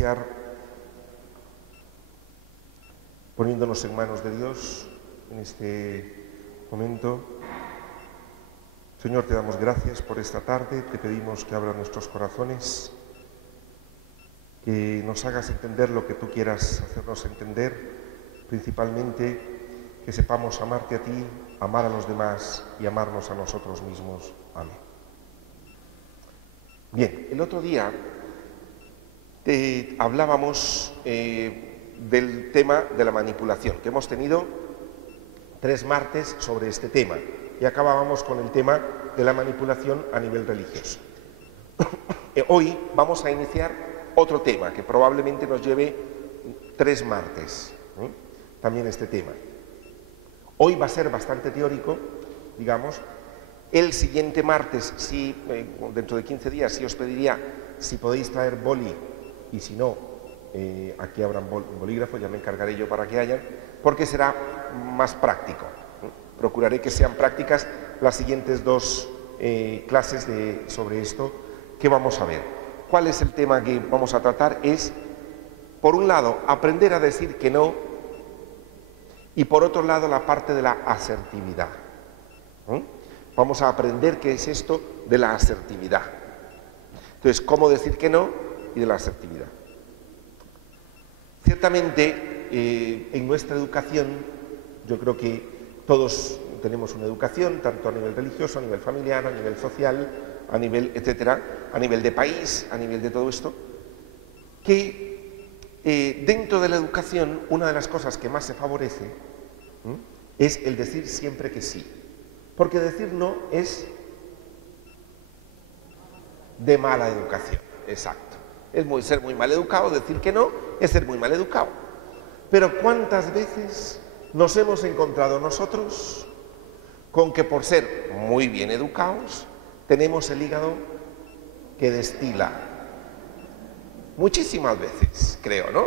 iniciar poniéndonos en manos de Dios en este momento. Señor, te damos gracias por esta tarde, te pedimos que abras nuestros corazones, que nos hagas entender lo que tú quieras hacernos entender, principalmente que sepamos amarte a ti, amar a los demás y amarnos a nosotros mismos. Amén. Bien, el otro día hablábamos del tema de la manipulación, que hemos tenido 3 martes sobre este tema y acabábamos con el tema de la manipulación a nivel religioso. Hoy vamos a iniciar otro tema que probablemente nos lleve 3 martes, también este tema. Hoy va a ser bastante teórico, digamos. El siguiente martes, sí, dentro de 15 días, sí os pediría si podéis traer boli, y si no, aquí habrá bolígrafo, ya me encargaré yo para que hayan, porque será más práctico. Procuraré que sean prácticas las siguientes 2 clases sobre esto que vamos a ver. ¿Cuál es el tema que vamos a tratar? Es, por un lado, aprender a decir que no, y por otro lado, la parte de la asertividad. Vamos a aprender qué es esto de la asertividad. Entonces, cómo decir que no y de la asertividad. Ciertamente, en nuestra educación, yo creo que todos tenemos una educación, tanto a nivel religioso, a nivel familiar, a nivel social, a nivel, etcétera, a nivel de país, a nivel de todo esto, que dentro de la educación, una de las cosas que más se favorece es el decir siempre que sí. Porque decir no es de mala educación, exacto. Es ser muy mal educado, decir que no es ser muy mal educado. Pero ¿cuántas veces nos hemos encontrado nosotros con que por ser muy bien educados tenemos el hígado que destila? Muchísimas veces, creo, ¿no?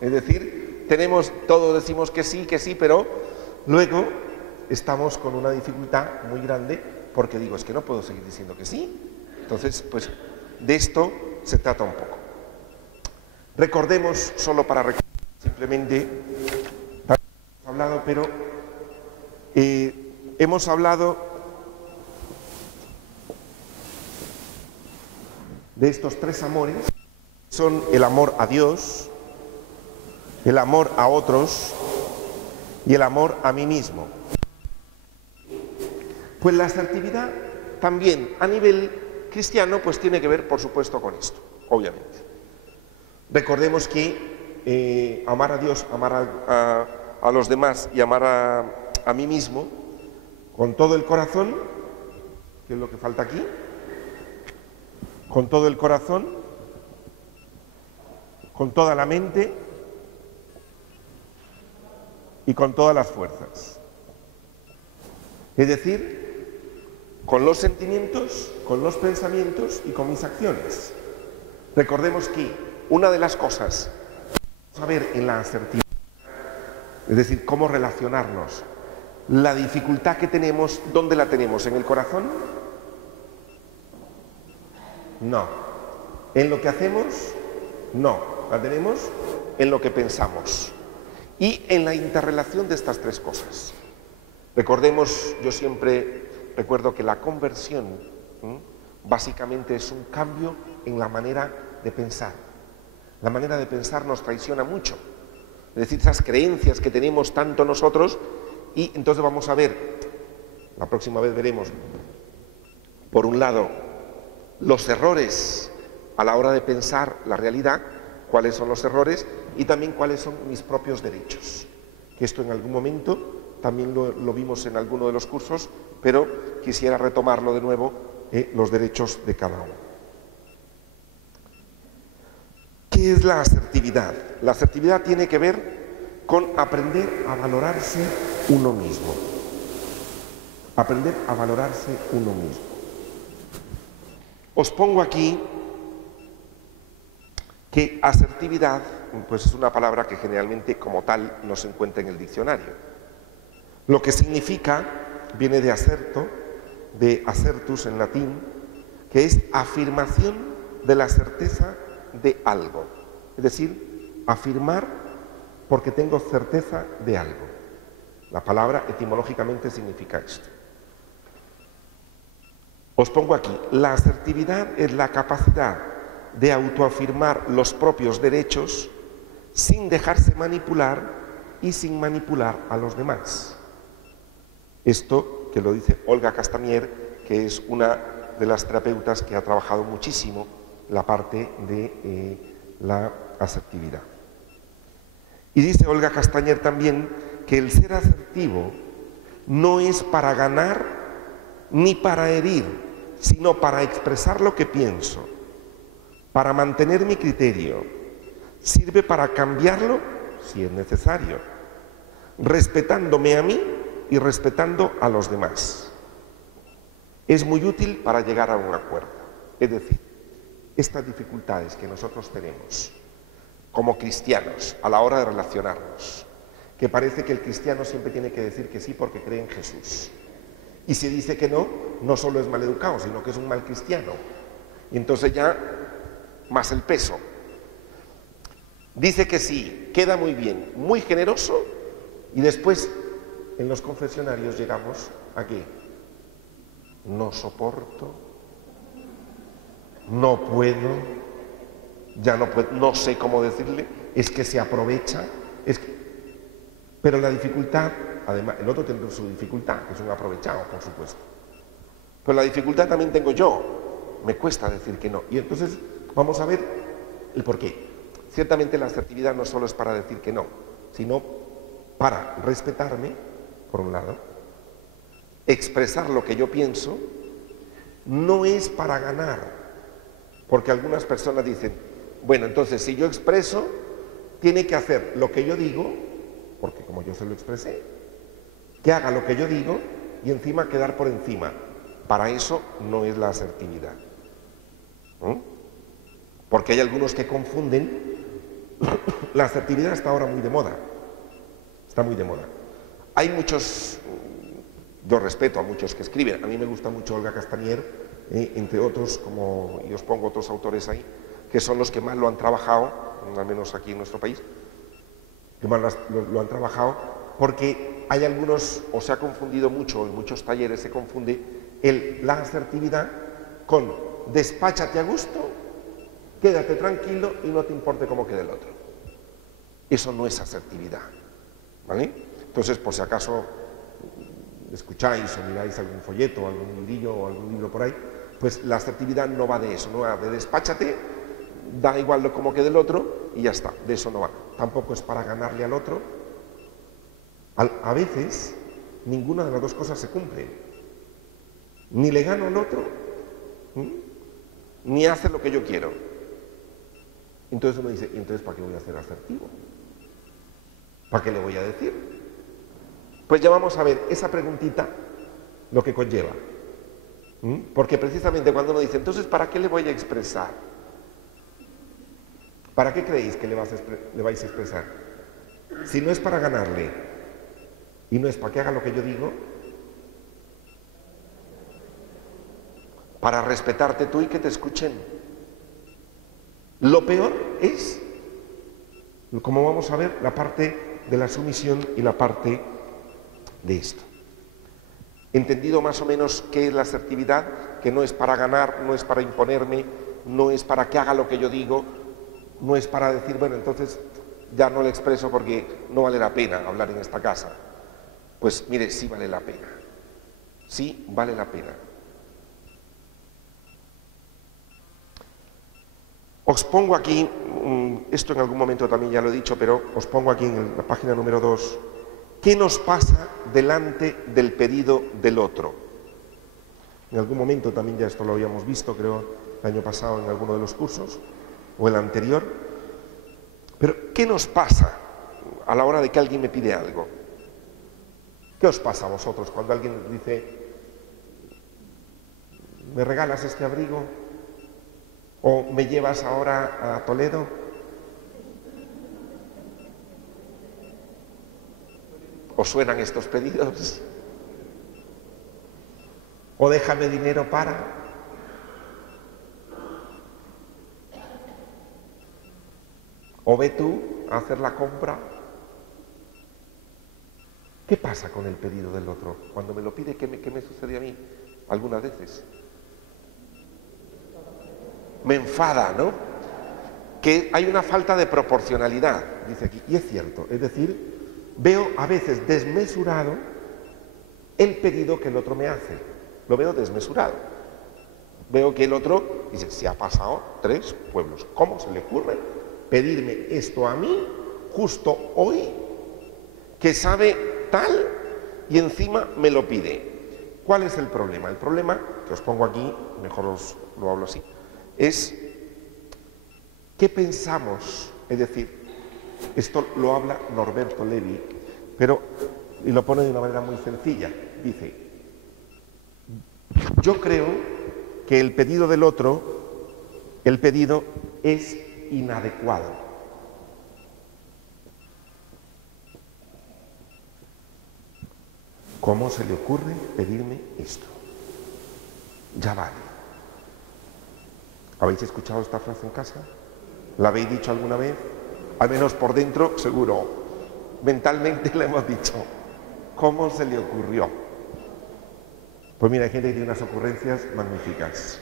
Es decir, todos decimos que sí, pero luego estamos con una dificultad muy grande porque digo, es que no puedo seguir diciendo que sí. Entonces, pues de esto se trata un poco. Recordemos, solo para recordar, simplemente, hemos hablado, pero hemos hablado de estos 3 amores. Son el amor a Dios, el amor a otros y el amor a mí mismo. Pues la asertividad también a nivel cristiano pues tiene que ver, por supuesto, con esto, obviamente. Recordemos que amar a Dios, amar a los demás y amar a mí mismo con todo el corazón, que es lo que falta aquí, con todo el corazón, con toda la mente y con todas las fuerzas. Es decir, con los sentimientos, con los pensamientos y con mis acciones. Recordemos que una de las cosas que vamos a ver en la asertividad, es decir, cómo relacionarnos, la dificultad que tenemos, ¿dónde la tenemos? ¿En el corazón? No. ¿En lo que hacemos? No. La tenemos en lo que pensamos y en la interrelación de estas 3 cosas. Recordemos, yo siempre recuerdo que la conversión básicamente es un cambio en la manera de pensar. La manera de pensar nos traiciona mucho. Es decir, esas creencias que tenemos tanto nosotros, y entonces vamos a ver, la próxima vez veremos, por un lado, los errores a la hora de pensar la realidad, cuáles son los errores y también cuáles son mis propios derechos. Que esto en algún momento también lo vimos en alguno de los cursos, pero quisiera retomarlo de nuevo, los derechos de cada uno. ¿Qué es la asertividad? La asertividad tiene que ver con aprender a valorarse uno mismo. Aprender a valorarse uno mismo. Os pongo aquí que asertividad, pues es una palabra que generalmente como tal no se encuentra en el diccionario. Lo que significa, viene de aserto, de asertus en latín, que es afirmación de la certeza de algo. Es Es decir, afirmar porque tengo certeza de algo. La palabra etimológicamente significa esto. Os pongo aquí, la asertividad es la capacidad de autoafirmar los propios derechos sin dejarse manipular y sin manipular a los demás. Esto que lo dice Olga Castanier, que es una de las terapeutas que ha trabajado muchísimo la parte de la asertividad. Y dice Olga Castanier también que el ser asertivo no es para ganar ni para herir, sino para expresar lo que pienso, para mantener mi criterio. Sirve para cambiarlo si es necesario, respetándome a mí y respetando a los demás. Es muy útil para llegar a un acuerdo. Es decir, estas dificultades que nosotros tenemos como cristianos a la hora de relacionarnos, que parece que el cristiano siempre tiene que decir que sí porque cree en Jesús. Y si dice que no, no solo es maleducado, sino que es un mal cristiano. Y entonces ya, más el peso. Dice que sí, queda muy bien, muy generoso, y después en los confesionarios llegamos a ¿qué? No soporto, no puedo, ya no puedo, no sé cómo decirle, es que se aprovecha, pero la dificultad, además, el otro tiene su dificultad, que es un aprovechado, por supuesto. Pero la dificultad también tengo yo, me cuesta decir que no. Y entonces vamos a ver el porqué. Ciertamente la asertividad no solo es para decir que no, sino para respetarme, por un lado, expresar lo que yo pienso, no es para ganar, porque algunas personas dicen, bueno, entonces si yo expreso, tiene que hacer lo que yo digo, porque como yo se lo expresé, que haga lo que yo digo y encima quedar por encima. Para eso no es la asertividad. Porque hay algunos que confunden. La asertividad está ahora muy de moda. Está muy de moda. Hay muchos, yo respeto a muchos que escriben. A mí me gusta mucho Olga Castanier, entre otros, como, y os pongo otros autores ahí, que son los que más lo han trabajado, al menos aquí en nuestro país, que más lo han trabajado, porque hay algunos, o se ha confundido mucho, en muchos talleres se confunde la asertividad con despáchate a gusto, quédate tranquilo y no te importe cómo quede el otro. Eso no es asertividad, ¿vale? Entonces, por si acaso escucháis o miráis algún folleto, algún librillo o algún libro por ahí, pues la asertividad no va de eso, no va de despáchate, da igual cómo quede el otro y ya está, de eso no va. Tampoco es para ganarle al otro. A veces ninguna de las dos cosas se cumple. Ni le gano al otro, ni hace lo que yo quiero. Entonces uno dice, ¿y entonces para qué voy a ser asertivo? ¿Para qué le voy a decir? Pues ya vamos a ver esa preguntita, lo que conlleva. Porque precisamente cuando uno dice, entonces ¿para qué le voy a expresar? ¿Para qué creéis que le vais a expresar? Si no es para ganarle y no es para que haga lo que yo digo, para respetarte tú y que te escuchen. Lo peor es, como vamos a ver, la parte de la sumisión y la parte de esto. Entendido más o menos qué es la asertividad, que no es para ganar, no es para imponerme, no es para que haga lo que yo digo, no es para decir, bueno, entonces ya no le expreso porque no vale la pena hablar en esta casa. Pues mire, sí vale la pena. Sí vale la pena. Os pongo aquí, esto en algún momento también ya lo he dicho, pero os pongo aquí en la página número 2, ¿qué nos pasa delante del pedido del otro? En algún momento también ya esto lo habíamos visto, creo, el año pasado en alguno de los cursos, o el anterior. Pero, ¿qué nos pasa a la hora de que alguien me pide algo? ¿Qué os pasa a vosotros cuando alguien dice, ¿me regalas este abrigo? ¿O me llevas ahora a Toledo? ¿Os suenan estos pedidos? ¿O déjame dinero para? O ve tú a hacer la compra. ¿Qué pasa con el pedido del otro? Cuando me lo pide, ¿qué me sucede a mí? Algunas veces. Me enfada, ¿no? Que hay una falta de proporcionalidad, dice aquí. Y es cierto, es decir, veo a veces desmesurado el pedido que el otro me hace. Lo veo desmesurado. Veo que el otro dice, se ha pasado 3 pueblos. ¿Cómo se le ocurre pedirme esto a mí justo hoy, que sabe tal y encima me lo pide? ¿Cuál es el problema? El problema, que os pongo aquí, mejor os lo hablo así, es ¿qué pensamos? Es decir, esto lo habla Norberto Levi, pero y lo pone de una manera muy sencilla. Dice, yo creo que el pedido del otro, el pedido es inadecuado. ¿Cómo se le ocurre pedirme esto? Ya vale. ¿Habéis escuchado esta frase en casa? ¿La habéis dicho alguna vez? Al menos por dentro, seguro. Mentalmente la hemos dicho. ¿Cómo se le ocurrió? Pues mira, hay gente que tiene unas ocurrencias magníficas.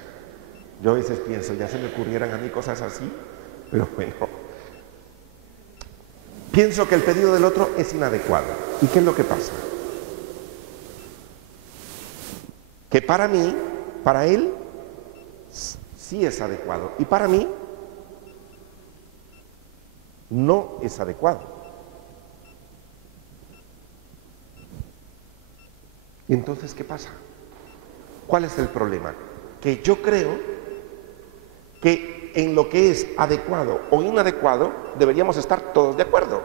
Yo a veces pienso, ya se me ocurrieran a mí cosas así, pero bueno. Pienso que el pedido del otro es inadecuado. ¿Y qué es lo que pasa? Que para mí, para él, sí es adecuado. Y para mí, no es adecuado. ¿Y entonces qué pasa? ¿Cuál es el problema? Que yo creo que en lo que es adecuado o inadecuado deberíamos estar todos de acuerdo.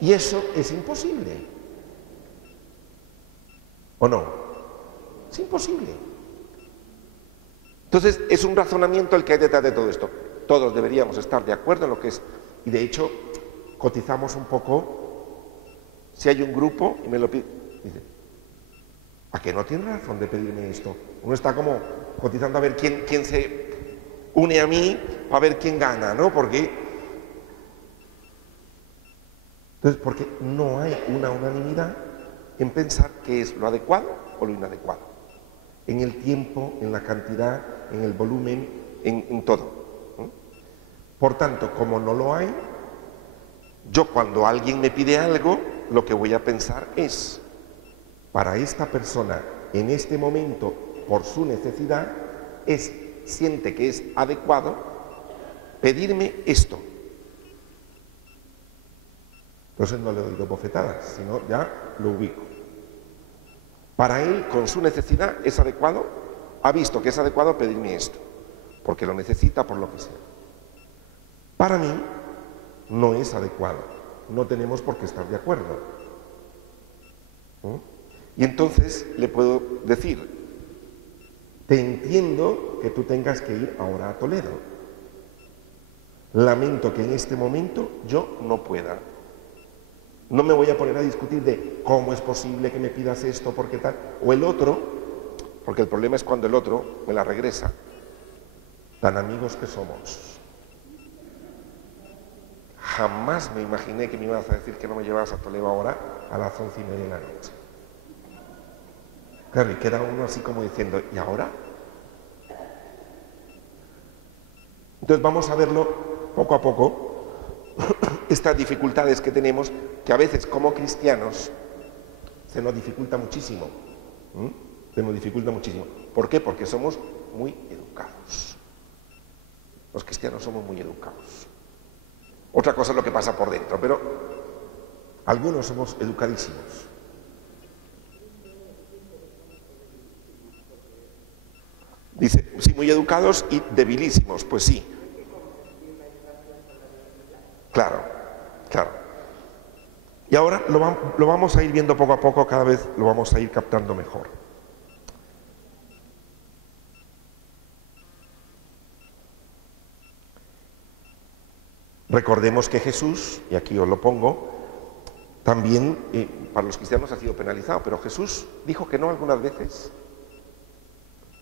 Y eso es imposible. ¿O no? Es imposible. Entonces es un razonamiento el que hay detrás de todo esto. Todos deberíamos estar de acuerdo en lo que es. Y de hecho cotizamos un poco. Si hay un grupo y me lo pide, dice, ¿a que no tiene razón de pedirme esto? Uno está como cotizando a ver quién se une a mí, a ver quién gana, ¿no? Porque no hay una unanimidad en pensar qué es lo adecuado o lo inadecuado. En el tiempo, en la cantidad, en el volumen, en todo. Por tanto, como no lo hay, yo cuando alguien me pide algo, lo que voy a pensar es, para esta persona, en este momento, por su necesidad, siente que es adecuado pedirme esto. Entonces no le doy dos bofetadas, sino ya lo ubico. Para él, con su necesidad, es adecuado, ha visto que es adecuado pedirme esto, porque lo necesita por lo que sea. Para mí, no es adecuado, no tenemos por qué estar de acuerdo. Y entonces le puedo decir, te entiendo que tú tengas que ir ahora a Toledo. Lamento que en este momento yo no pueda. No me voy a poner a discutir de cómo es posible que me pidas esto, porque tal, o el otro, porque el problema es cuando el otro me la regresa. Tan amigos que somos. Jamás me imaginé que me ibas a decir que no me llevabas a Toledo ahora a las 11:30 de la noche. Claro, y queda uno así como diciendo, ¿y ahora? Entonces vamos a verlo poco a poco, estas dificultades que tenemos, que a veces como cristianos se nos dificulta muchísimo. Se nos dificulta muchísimo. ¿Por qué? Porque somos muy educados. Los cristianos somos muy educados. Otra cosa es lo que pasa por dentro, pero algunos somos educadísimos. Dice, sí, muy educados y debilísimos, pues sí. Claro, claro. Y ahora lo vamos a ir viendo poco a poco, cada vez lo vamos a ir captando mejor. Recordemos que Jesús, y aquí os lo pongo, también para los cristianos ha sido penalizado, pero Jesús dijo que no algunas veces.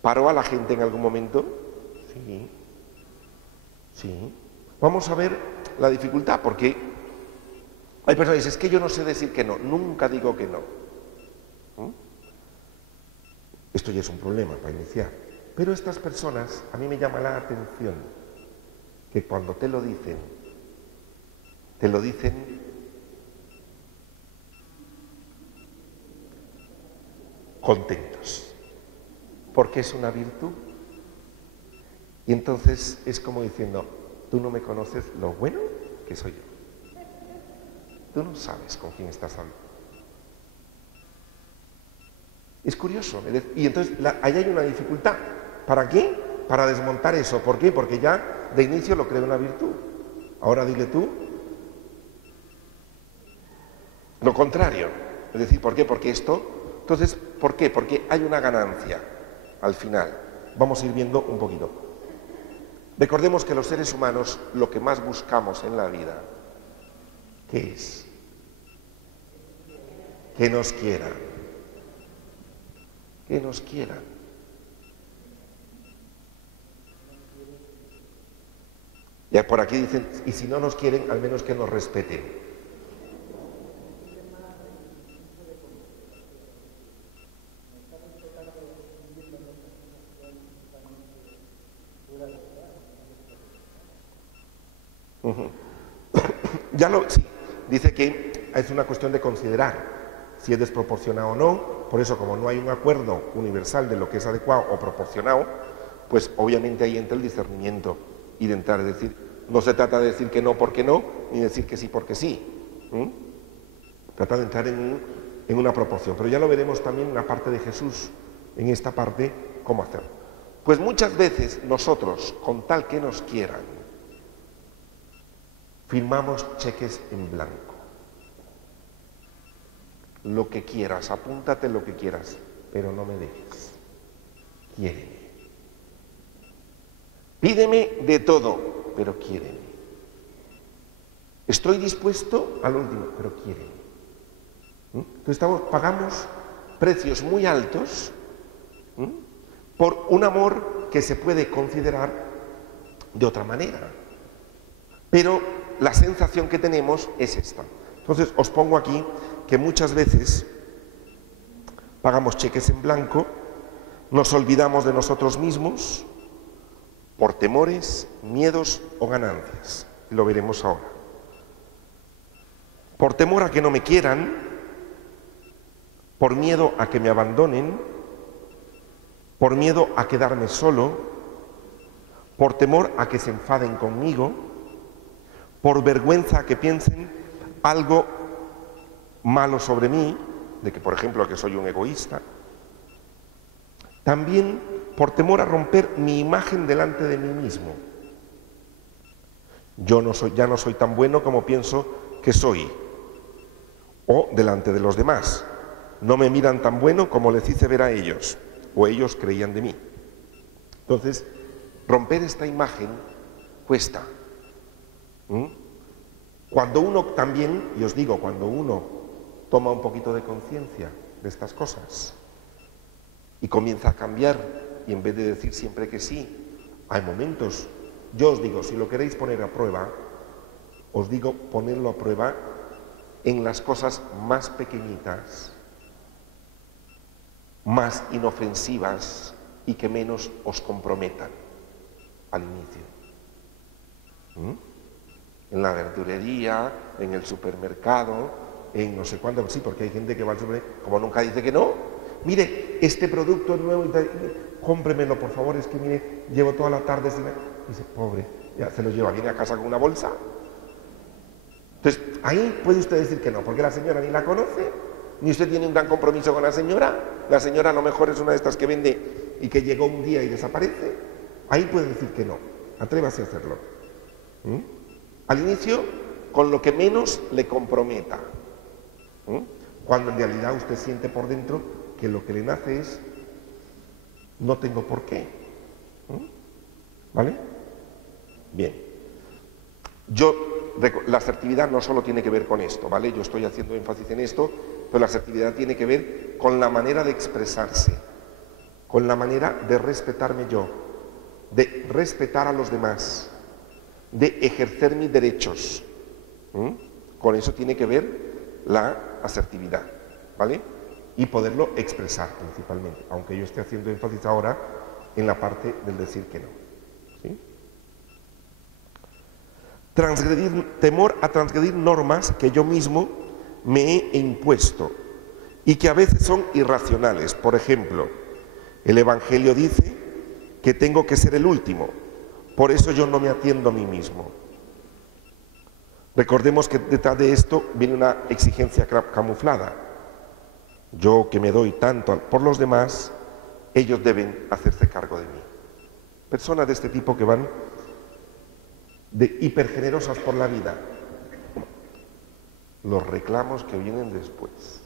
¿Paró a la gente en algún momento? Sí. Sí. Vamos a ver la dificultad, porque hay personas que dicen, es que yo no sé decir que no, nunca digo que no. Esto ya es un problema para iniciar. Pero estas personas, a mí me llama la atención que cuando te lo dicen contentos, porque es una virtud. Y entonces es como diciendo, tú no me conoces lo bueno que soy yo. Tú no sabes con quién estás hablando. Es curioso. Y entonces ahí hay una dificultad. ¿Para qué? Para desmontar eso. ¿Por qué? Porque ya de inicio lo creo una virtud. Ahora dile tú lo contrario. Es decir, ¿por qué? Porque esto... Entonces, ¿por qué? Porque hay una ganancia al final. Vamos a ir viendo un poquito. Recordemos que los seres humanos lo que más buscamos en la vida, ¿qué es? Que nos quieran. Que nos quieran. Ya por aquí dicen, y si no nos quieren, al menos que nos respeten. Sí, dice que es una cuestión de considerar si es desproporcionado o no. Por eso, como no hay un acuerdo universal de lo que es adecuado o proporcionado, pues obviamente ahí entra el discernimiento y de entrar, es decir, no se trata de decir que no porque no, ni decir que sí porque sí. Trata de entrar en una proporción. Pero ya lo veremos también en la parte de Jesús, en esta parte, cómo hacerlo. Pues muchas veces nosotros, con tal que nos quieran, firmamos cheques en blanco. Lo que quieras, apúntate lo que quieras, pero no me dejes. Quiéreme. Pídeme de todo, pero quiéreme. Estoy dispuesto al último, pero quiéreme. Entonces pagamos precios muy altos por un amor que se puede considerar de otra manera. Pero la sensación que tenemos es esta. Entonces os pongo aquí que muchas veces pagamos cheques en blanco, nos olvidamos de nosotros mismos por temores, miedos o ganancias. Y lo veremos ahora. Por temor a que no me quieran, por miedo a que me abandonen, por miedo a quedarme solo, por temor a que se enfaden conmigo, por vergüenza a que piensen algo malo sobre mí, de que, por ejemplo, que soy un egoísta. También por temor a romper mi imagen delante de mí mismo. Ya no soy tan bueno como pienso que soy, o delante de los demás. No me miran tan bueno como les hice ver a ellos, o ellos creían de mí. Entonces, romper esta imagen cuesta. Cuando uno también, y os digo, cuando uno toma un poquito de conciencia de estas cosas y comienza a cambiar, y en vez de decir siempre que sí, hay momentos, yo os digo, si lo queréis poner a prueba, os digo ponerlo a prueba en las cosas más pequeñitas, más inofensivas y que menos os comprometan al inicio. En la verdulería, en el supermercado, en no sé cuándo, sí, porque hay gente que va al supermercado, como nunca dice que no, mire, este producto es nuevo, cómpremelo por favor, es que mire, llevo toda la tarde sin... Dice, pobre, ya se lo lleva, viene a casa con una bolsa. Entonces, ahí puede usted decir que no, porque la señora ni la conoce, ni usted tiene un gran compromiso con la señora a lo mejor es una de estas que vende y que llegó un día y desaparece. Ahí puede decir que no, atrévase a hacerlo. Al inicio, con lo que menos le comprometa. Cuando en realidad usted siente por dentro que lo que le nace es, no tengo por qué. ¿Vale? Bien. La asertividad no solo tiene que ver con esto, ¿vale? Yo estoy haciendo énfasis en esto, pero la asertividad tiene que ver con la manera de expresarse, con la manera de respetarme yo, de respetar a los demás, de ejercer mis derechos. Con eso tiene que ver la asertividad, ¿vale? Y poderlo expresar principalmente, aunque yo esté haciendo énfasis ahora en la parte del decir que no. ¿Sí? Temor a transgredir normas que yo mismo me he impuesto y que a veces son irracionales. Por ejemplo, el Evangelio dice que tengo que ser el último, por eso yo no me atiendo a mí mismo. Recordemos que detrás de esto viene una exigencia camuflada. Yo que me doy tanto por los demás, ellos deben hacerse cargo de mí. Personas de este tipo que van de hipergenerosas por la vida. Los reclamos que vienen después.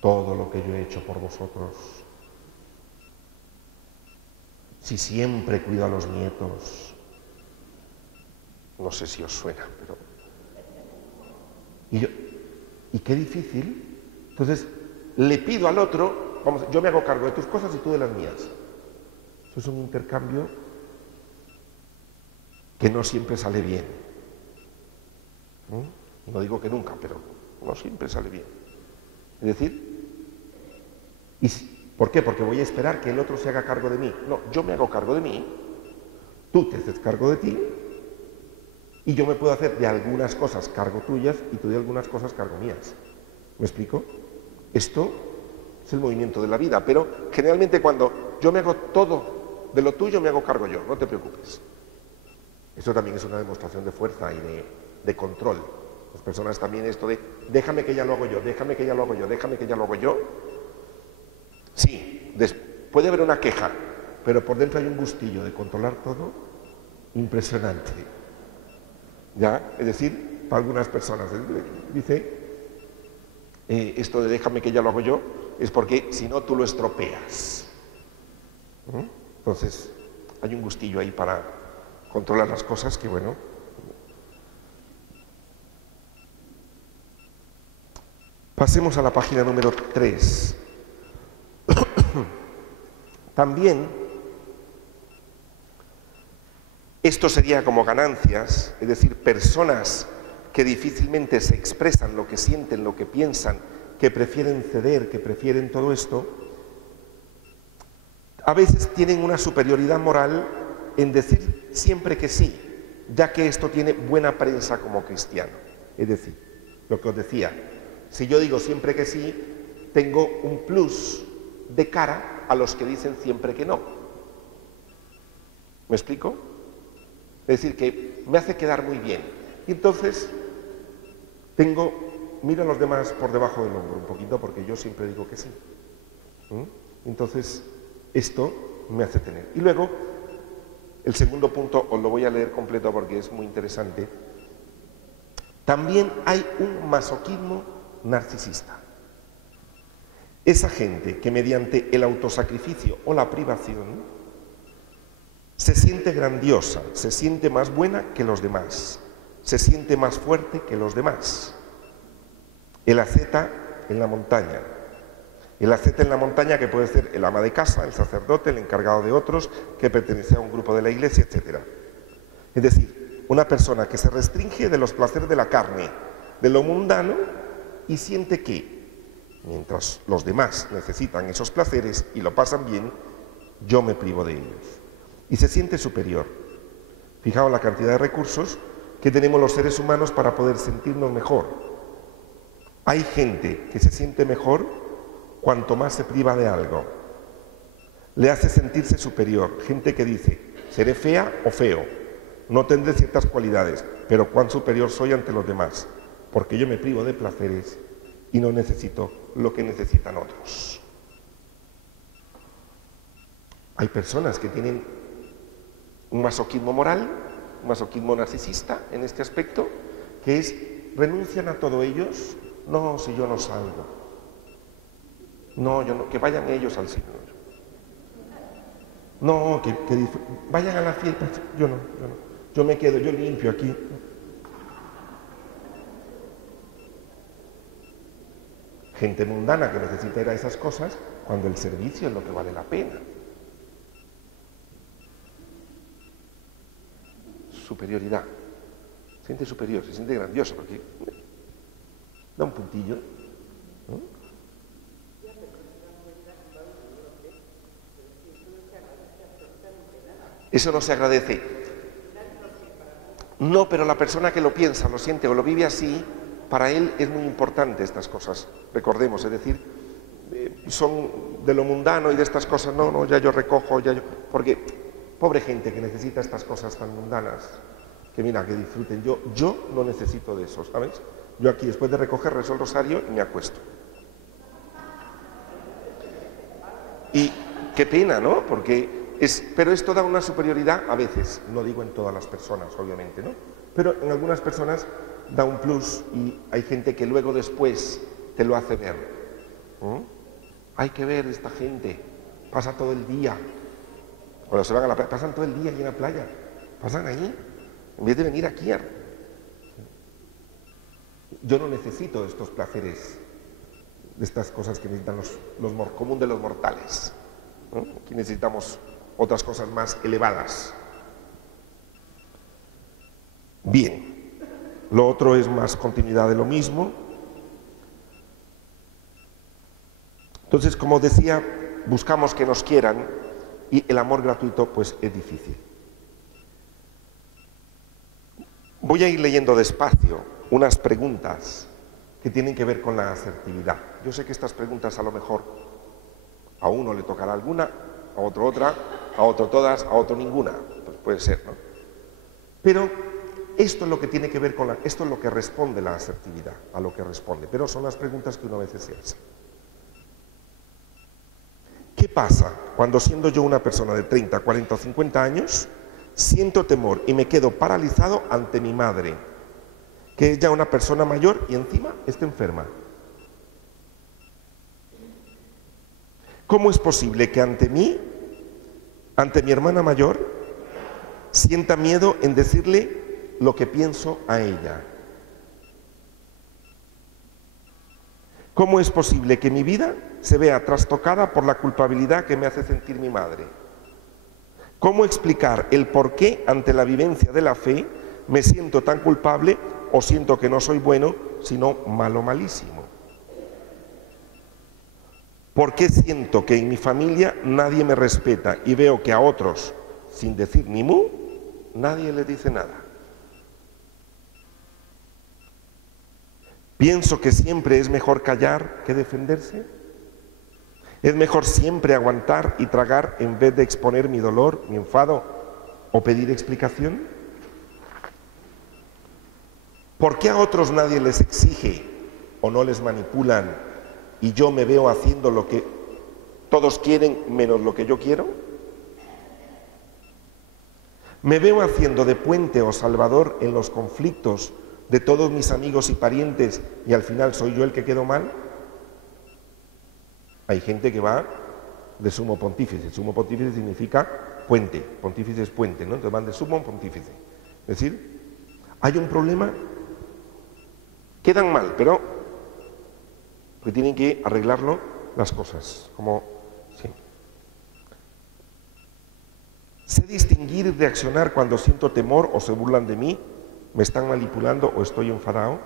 Todo lo que yo he hecho por vosotros. Si siempre cuido a los nietos. No sé si os suena, pero... Y qué difícil. Entonces, le pido al otro, vamos, yo me hago cargo de tus cosas y tú de las mías. Eso es un intercambio que no siempre sale bien. No digo que nunca, pero no siempre sale bien. Es decir, ¿por qué? Porque voy a esperar que el otro se haga cargo de mí. No, yo me hago cargo de mí, tú te haces cargo de ti, y yo me puedo hacer de algunas cosas cargo tuyas y tú de algunas cosas cargo mías. ¿Me explico? Esto es el movimiento de la vida, pero generalmente cuando yo me hago todo de lo tuyo, me hago cargo yo, no te preocupes. Eso también es una demostración de fuerza y de control. Las personas también esto de, déjame que ya lo hago yo, déjame que ya lo hago yo, déjame que ya lo hago yo. Sí, puede haber una queja, pero por dentro hay un gustillo de controlar todo impresionante. ¿Ya? Es decir, para algunas personas, dice, esto de déjame que ya lo hago yo, es porque si no tú lo estropeas. Entonces, hay un gustillo ahí para controlar las cosas que, bueno. Pasemos a la página número 3. También, esto sería como ganancias, es decir, personas que difícilmente se expresan lo que sienten, lo que piensan, que prefieren ceder, que prefieren todo esto, a veces tienen una superioridad moral en decir siempre que sí, ya que esto tiene buena prensa como cristiano. Es decir, lo que os decía, si yo digo siempre que sí, tengo un plus de cara a los que dicen siempre que no. ¿Me explico? Es decir, que me hace quedar muy bien. Y entonces, miro a los demás por debajo del hombro un poquito, porque yo siempre digo que sí. Entonces, esto me hace tener. Y luego, el segundo punto, os lo voy a leer completo porque es muy interesante. También hay un masoquismo narcisista. Esa gente que mediante el autosacrificio o la privación se siente grandiosa, se siente más buena que los demás, se siente más fuerte que los demás. El asceta en la montaña. El asceta en la montaña que puede ser el ama de casa, el sacerdote, el encargado de otros, que pertenece a un grupo de la iglesia, etc. Es decir, una persona que se restringe de los placeres de la carne, de lo mundano, y siente que, mientras los demás necesitan esos placeres y lo pasan bien, yo me privo de ellos. Y se siente superior. Fijaos la cantidad de recursos que tenemos los seres humanos para poder sentirnos mejor. Hay gente que se siente mejor cuanto más se priva de algo. Le hace sentirse superior. Gente que dice, seré fea o feo, no tendré ciertas cualidades, pero cuán superior soy ante los demás, porque yo me privo de placeres y no necesito lo que necesitan otros. Hay personas que tienen un masoquismo moral, un masoquismo narcisista en este aspecto, que es, renuncian a todo ellos, no, si yo no salgo, no, yo no, que vayan ellos al Señor, no, que vayan a la fiesta, yo no, yo me quedo, yo limpio aquí. gente mundana que necesita ir a esas cosas cuando el servicio es lo que vale la pena. Superioridad. Se siente superior, se siente grandioso, porque da un puntillo, ¿no? Eso no se agradece. No, pero la persona que lo piensa, lo siente o lo vive así, para él es muy importante estas cosas. Recordemos, es decir, son de lo mundano y de estas cosas, no, ya yo recojo, porque pobre gente que necesita estas cosas tan mundanas, que mira, que disfruten. Yo no necesito de eso, ¿sabes? Yo aquí después de recoger rezo el rosario y me acuesto. Y qué pena, ¿no? Pero esto da una superioridad a veces, no digo en todas las personas, obviamente, ¿no? Pero en algunas personas da un plus y hay gente que luego después te lo hace ver. Hay que ver esta gente, pasa todo el día, cuando se van a la playa, pasan todo el día allí en la playa, pasan allí, en vez de venir aquí. Yo no necesito estos placeres, de estas cosas que necesitan los común de los mortales, ¿no? Aquí necesitamos otras cosas más elevadas. Bien, lo otro es más continuidad de lo mismo. Entonces, como decía, buscamos que nos quieran y el amor gratuito pues es difícil. Voy a ir leyendo despacio unas preguntas que tienen que ver con la asertividad. Yo sé que estas preguntas a lo mejor a uno le tocará alguna, a otro otra, a otro todas, a otro ninguna, pues puede ser, ¿no? Pero esto es lo que tiene que ver con esto es lo que responde la asertividad, a lo que responde, pero son las preguntas que uno a veces se hace. ¿Qué pasa cuando siendo yo una persona de 30, 40 o 50 años, siento temor y me quedo paralizado ante mi madre, que es ya una persona mayor y encima está enferma? ¿Cómo es posible que ante mí, ante mi hermana mayor, sienta miedo en decirle lo que pienso a ella? ¿Cómo es posible que mi vida se vea trastocada por la culpabilidad que me hace sentir mi madre? ¿Cómo explicar el por qué ante la vivencia de la fe me siento tan culpable o siento que no soy bueno, sino malo, malísimo? ¿Por qué siento que en mi familia nadie me respeta y veo que a otros, sin decir ni mu, nadie le dice nada? ¿Pienso que siempre es mejor callar que defenderse? ¿Es mejor siempre aguantar y tragar en vez de exponer mi dolor, mi enfado o pedir explicación? ¿Por qué a otros nadie les exige o no les manipulan y yo me veo haciendo lo que todos quieren menos lo que yo quiero? ¿Me veo haciendo de puente o salvador en los conflictos de todos mis amigos y parientes y al final soy yo el que quedo mal? Hay gente que va de sumo pontífice. Sumo pontífice significa puente, pontífice es puente, ¿no? Entonces van de sumo pontífice. Es decir, hay un problema, quedan mal, pero que tienen que arreglarlo las cosas, como sí. Sé distinguir y reaccionar cuando siento temor o se burlan de mí, me están manipulando o estoy enfadado.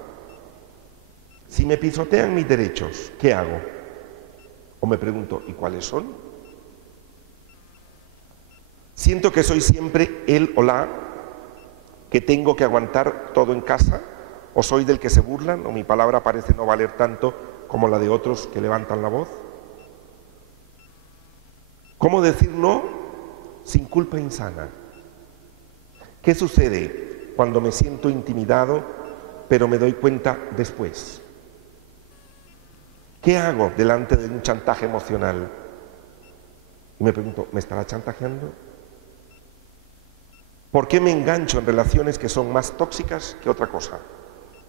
Si me pisotean mis derechos, ¿qué hago? O me pregunto, ¿y cuáles son? Siento que soy siempre él o la que tengo que aguantar todo en casa, o soy del que se burlan, o mi palabra parece no valer tanto como la de otros que levantan la voz. ¿Cómo decir no sin culpa insana? ¿Qué sucede cuando me siento intimidado, pero me doy cuenta después? ¿Qué hago delante de un chantaje emocional? Y me pregunto, ¿me estará chantajeando? ¿Por qué me engancho en relaciones que son más tóxicas que otra cosa?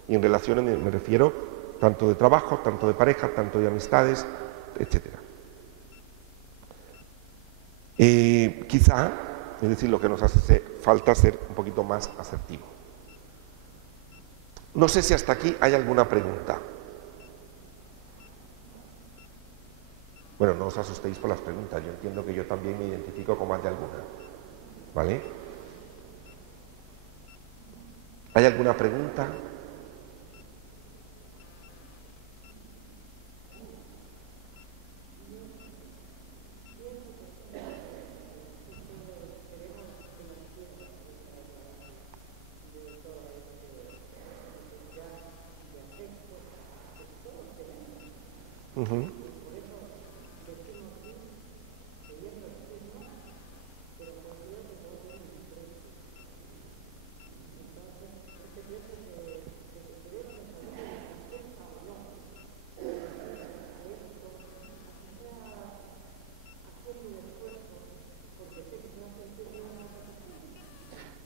Y en relaciones me refiero tanto de trabajo, tanto de pareja, tanto de amistades, etc. Quizá, es decir, lo que nos hace falta ser un poquito más asertivo. No sé si hasta aquí hay alguna pregunta. Bueno, no os asustéis por las preguntas, yo entiendo que yo también me identifico con más de alguna, ¿vale? ¿Hay alguna pregunta?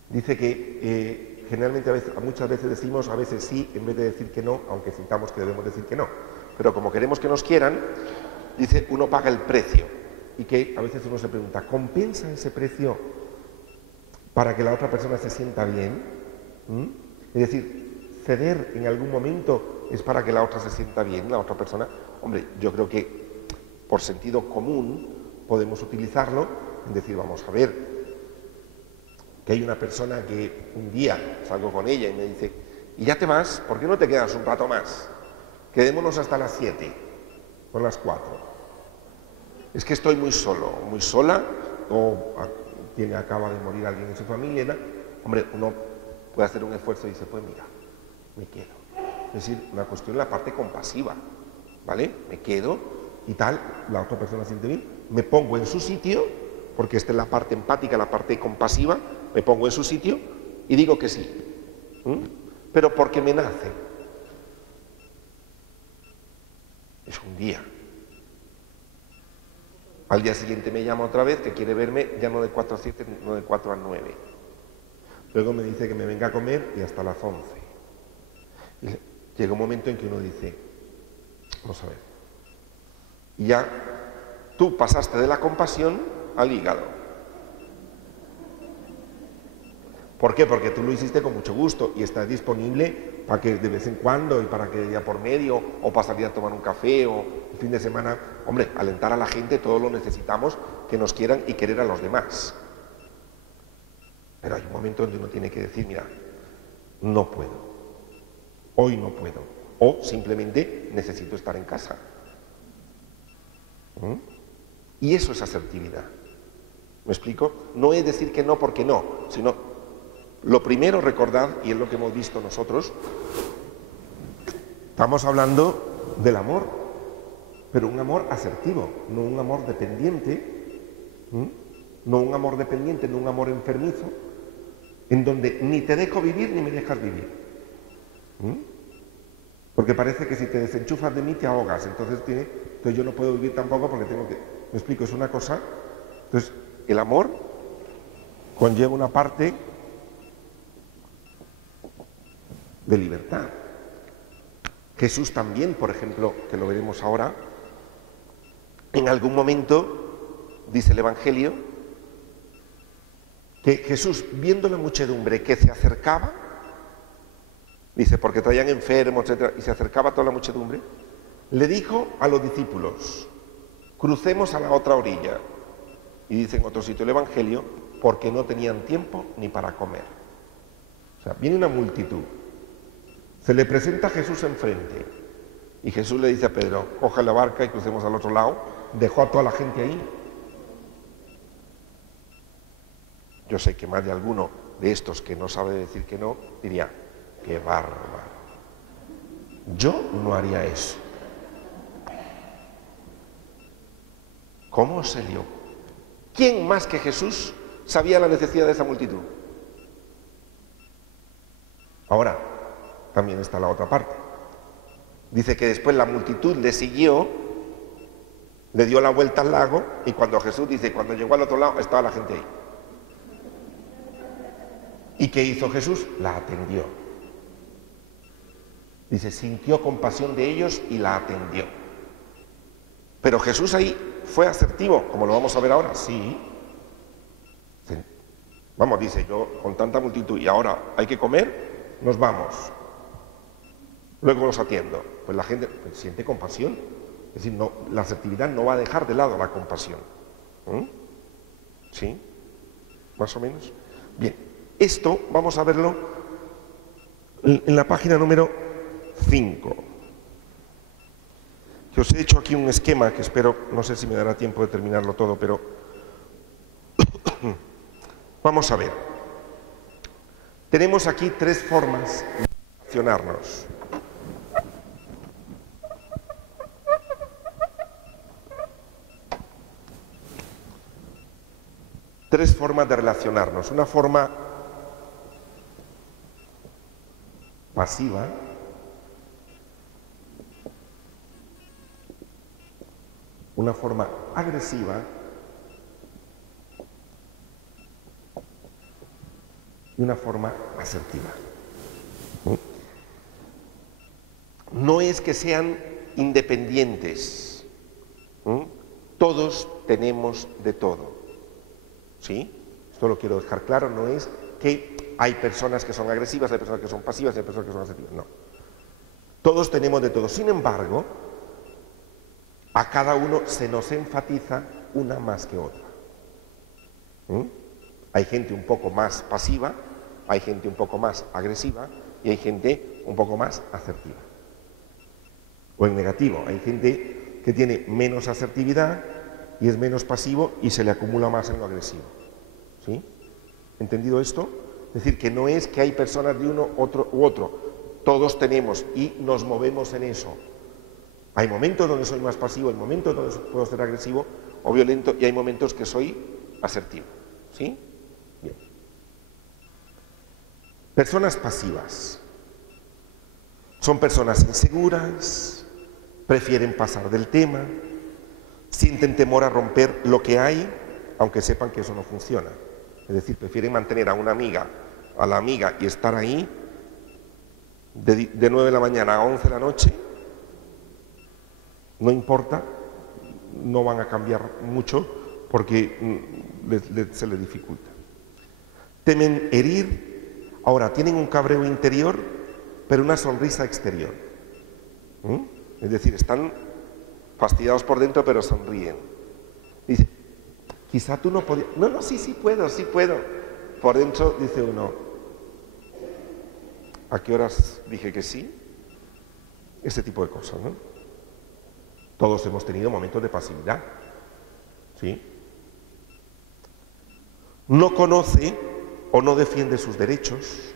Dice que generalmente muchas veces decimos a veces sí en vez de decir que no, aunque sintamos que debemos decir que no. Pero como queremos que nos quieran, dice uno paga el precio. Y que a veces uno se pregunta, ¿compensa ese precio para que la otra persona se sienta bien? Es decir, ceder en algún momento es para que la otra se sienta bien, la otra persona. Hombre, yo creo que por sentido común podemos utilizarlo en decir, vamos a ver, que hay una persona que un día salgo con ella y me dice, ¿y ya te vas? ¿Por qué no te quedas un rato más? Quedémonos hasta las 7, o las 4. Es que estoy muy solo, muy sola, o acaba de morir alguien en su familia, ¿no? Hombre, uno puede hacer un esfuerzo y dice, pues mira, me quedo. Es decir, una cuestión de la parte compasiva, ¿vale? Me quedo y tal, la otra persona siente bien, me pongo en su sitio, porque esta es la parte empática, la parte compasiva, me pongo en su sitio y digo que sí. Pero porque me nace. Es un día. Al día siguiente me llama otra vez, que quiere verme, ya no de 4 a 7, no de 4 a 9. Luego me dice que me venga a comer y hasta las 11. Y llega un momento en que uno dice, vamos a ver, y ya tú pasaste de la compasión al hígado. ¿Por qué? Porque tú lo hiciste con mucho gusto y estás disponible para que de vez en cuando y para que día por medio o para salir a tomar un café o el fin de semana, hombre, alentar a la gente, todos lo necesitamos, que nos quieran y querer a los demás. Pero hay un momento donde uno tiene que decir, mira, no puedo, hoy no puedo, o simplemente necesito estar en casa. Y eso es asertividad. ¿Me explico? No es decir que no porque no, sino lo primero, recordad, y es lo que hemos visto nosotros, estamos hablando del amor, pero un amor asertivo, no un amor dependiente, no un amor dependiente, no un amor enfermizo, en donde ni te dejo vivir ni me dejas vivir. Porque parece que si te desenchufas de mí te ahogas, entonces yo no puedo vivir tampoco porque tengo que... ¿Me explico? Es una cosa... Entonces, el amor conlleva una parte de libertad. Jesús también, por ejemplo, que lo veremos ahora, en algún momento, dice el Evangelio, que Jesús, viendo la muchedumbre que se acercaba, dice, porque traían enfermos, etcétera, y se acercaba toda la muchedumbre, le dijo a los discípulos, crucemos a la otra orilla. Y dice en otro sitio el Evangelio, porque no tenían tiempo ni para comer. O sea, viene una multitud. Se le presenta a Jesús enfrente y Jesús le dice a Pedro, coja la barca y crucemos al otro lado. Dejó a toda la gente ahí. Yo sé que más de alguno de estos que no sabe decir que no, diría, qué bárbaro. Yo no haría eso. ¿Cómo se le ocurre? ¿Quién más que Jesús sabía la necesidad de esa multitud? Ahora, también está la otra parte. Dice que después la multitud le siguió, le dio la vuelta al lago y cuando Jesús dice, cuando llegó al otro lado, estaba la gente ahí. ¿Y qué hizo Jesús? La atendió. Dice, sintió compasión de ellos y la atendió. Pero Jesús ahí fue asertivo, como lo vamos a ver ahora. Sí. Vamos, dice, yo con tanta multitud y ahora hay que comer, nos vamos. Luego los atiendo. Pues la gente siente compasión. Es decir, no, la asertividad no va a dejar de lado la compasión. ¿Sí? ¿Más o menos? Bien, esto vamos a verlo en la página número 5. Que os he hecho aquí un esquema que espero, no sé si me dará tiempo de terminarlo todo, pero vamos a ver. Tenemos aquí tres formas de relacionarnos. Tres formas de relacionarnos. Una forma pasiva, una forma agresiva y una forma asertiva. No es que sean independientes. Todos tenemos de todo. ¿Sí? Esto lo quiero dejar claro, no es que hay personas que son agresivas, hay personas que son pasivas, hay personas que son asertivas, no. Todos tenemos de todo. Sin embargo, a cada uno se nos enfatiza una más que otra. Hay gente un poco más pasiva, hay gente un poco más agresiva y hay gente un poco más asertiva. O en negativo, hay gente que tiene menos asertividad y es menos pasivo y se le acumula más en lo agresivo. ¿Sí? ¿Entendido esto? Es decir, que no es que hay personas de uno otro u otro. Todos tenemos y nos movemos en eso. Hay momentos donde soy más pasivo, hay momentos donde puedo ser agresivo o violento y hay momentos que soy asertivo. ¿Sí? Bien. Personas pasivas. Son personas inseguras, prefieren pasar del tema, sienten temor a romper lo que hay, aunque sepan que eso no funciona. Es decir, prefieren mantener a una amiga, a la amiga y estar ahí de 9 de la mañana a 11 de la noche, no importa, no van a cambiar mucho porque se les dificulta. Temen herir, ahora tienen un cabreo interior, pero una sonrisa exterior. Es decir, están fastidiados por dentro, pero sonríen. Dice, quizá tú no podías... No, sí puedo. Por dentro dice uno, ¿a qué horas dije que sí? Este tipo de cosas, ¿no? Todos hemos tenido momentos de pasividad. ¿Sí? No conoce o no defiende sus derechos.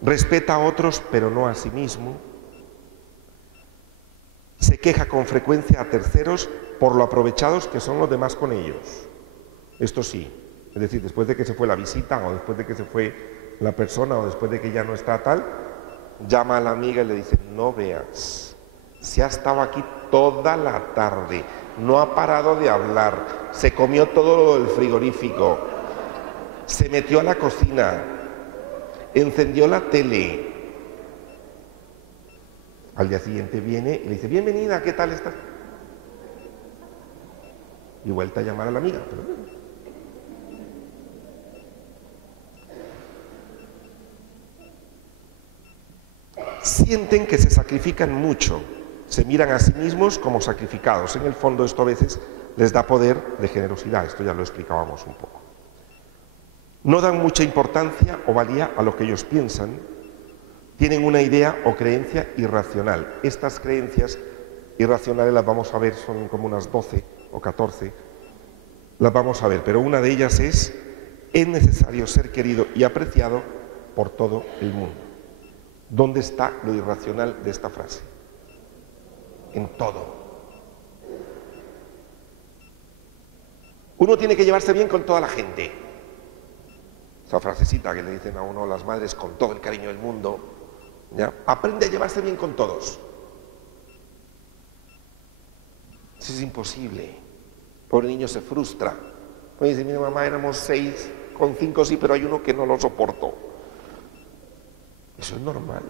Respeta a otros, pero no a sí mismo. Se queja con frecuencia a terceros por lo aprovechados que son los demás con ellos. Esto sí, es decir, después de que se fue la visita o después de que se fue la persona o después de que ya no está tal, llama a la amiga y le dice, no veas, se ha estado aquí toda la tarde, no ha parado de hablar, se comió todo lo del frigorífico, se metió a la cocina, encendió la tele. Al día siguiente viene y le dice, bienvenida, ¿qué tal estás? Y vuelta a llamar a la amiga. Sienten que se sacrifican mucho, se miran a sí mismos como sacrificados. En el fondo esto a veces les da poder de generosidad, esto ya lo explicábamos un poco. No dan mucha importancia o valía a lo que ellos piensan, tienen una idea o creencia irracional. Estas creencias irracionales las vamos a ver, son como unas 12 o 14, las vamos a ver, pero una de ellas es necesario ser querido y apreciado por todo el mundo. ¿Dónde está lo irracional de esta frase? En todo. Uno tiene que llevarse bien con toda la gente. Esa frasecita que le dicen a uno las madres con todo el cariño del mundo, ¿ya? Aprende a llevarse bien con todos. Eso es imposible. Pobre niño se frustra. Oye, dice, mi mamá éramos 6, con 5 sí, pero hay uno que no lo soportó. Eso es normal.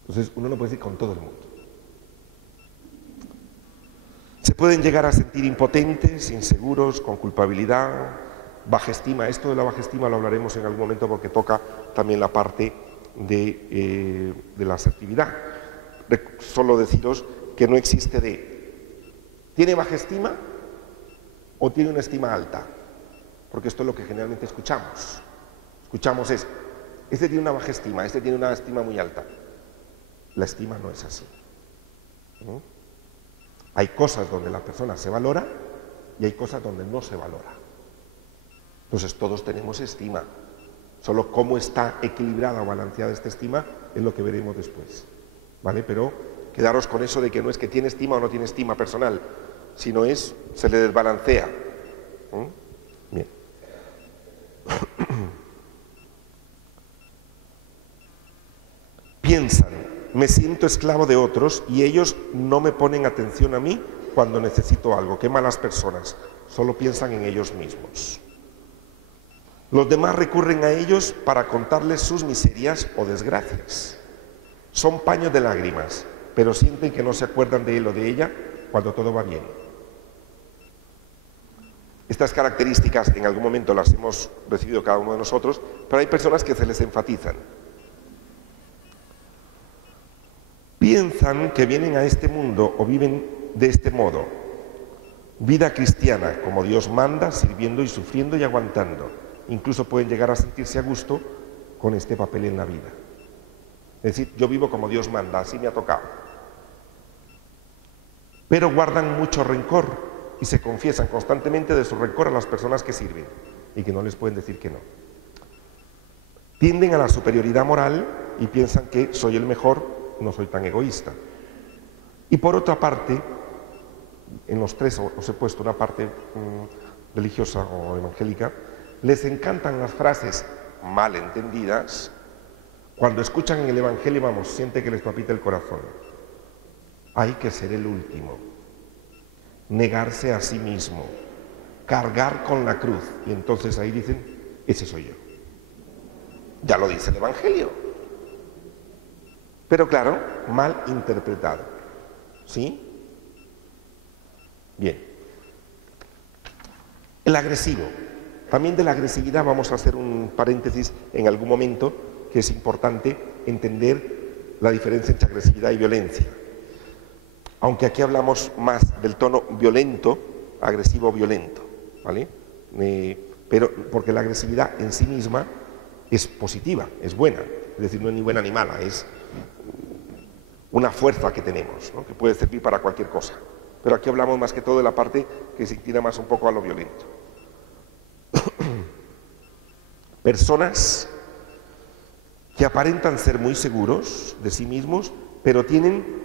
Entonces uno no puede decir con todo el mundo. Se pueden llegar a sentir impotentes, inseguros, con culpabilidad, baja estima. Esto de la baja estima lo hablaremos en algún momento porque toca también la parte de la asertividad. solo deciros que no existe ¿tiene baja estima o tiene una estima alta? Porque esto es lo que generalmente escuchamos. Escuchamos este tiene una baja estima, este tiene una estima muy alta. La estima no es así. Hay cosas donde la persona se valora y hay cosas donde no se valora. Entonces todos tenemos estima. Solo cómo está equilibrada o balanceada esta estima es lo que veremos después. ¿Vale? Pero quedaros con eso de que no es que tiene estima o no tiene estima personal, sino se le desbalancea. Bien. Piensan, me siento esclavo de otros y ellos no me ponen atención a mí cuando necesito algo. Qué malas personas, solo piensan en ellos mismos. Los demás recurren a ellos para contarles sus miserias o desgracias. Son paños de lágrimas, pero sienten que no se acuerdan de él o de ella cuando todo va bien. Estas características en algún momento las hemos recibido cada uno de nosotros, pero hay personas que se les enfatizan. Piensan que vienen a este mundo o viven de este modo. Vida cristiana, como Dios manda, sirviendo y sufriendo y aguantando. Incluso pueden llegar a sentirse a gusto con este papel en la vida. Es decir, yo vivo como Dios manda, así me ha tocado. Pero guardan mucho rencor y se confiesan constantemente de su rencor a las personas que sirven y que no les pueden decir que no. Tienden a la superioridad moral y piensan que soy el mejor, no soy tan egoísta. Y por otra parte, en los tres os he puesto una parte religiosa o evangélica, les encantan las frases mal entendidas. Cuando escuchan en el Evangelio, vamos, siente que les palpita el corazón. Hay que ser el último, negarse a sí mismo, cargar con la cruz. Y entonces ahí dicen, ese soy yo. Ya lo dice el Evangelio. Pero claro, mal interpretado. ¿Sí? Bien. El agresivo. También de la agresividad vamos a hacer un paréntesis en algún momento, que es importante entender la diferencia entre agresividad y violencia. Aunque aquí hablamos más del tono violento, agresivo-violento, ¿vale? Pero porque la agresividad en sí misma es positiva, es buena, es decir, no es ni buena ni mala, es una fuerza que tenemos, ¿no? Que puede servir para cualquier cosa. Pero aquí hablamos más que todo de la parte que se inclina más un poco a lo violento. Personas que aparentan ser muy seguros de sí mismos, pero tienen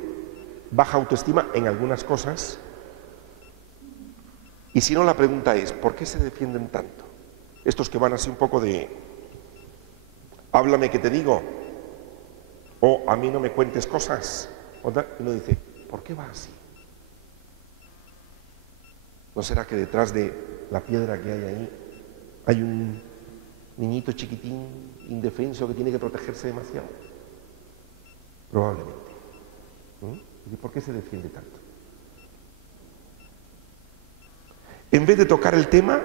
baja autoestima en algunas cosas. Y si no, la pregunta es, ¿por qué se defienden tanto? Estos que van así un poco de, háblame que te digo, o a mí no me cuentes cosas. Y uno dice, ¿por qué va así? ¿No será que detrás de la piedra que hay ahí hay un niñito chiquitín, indefenso, que tiene que protegerse demasiado? Probablemente. ¿Y por qué se defiende tanto? En vez de tocar el tema,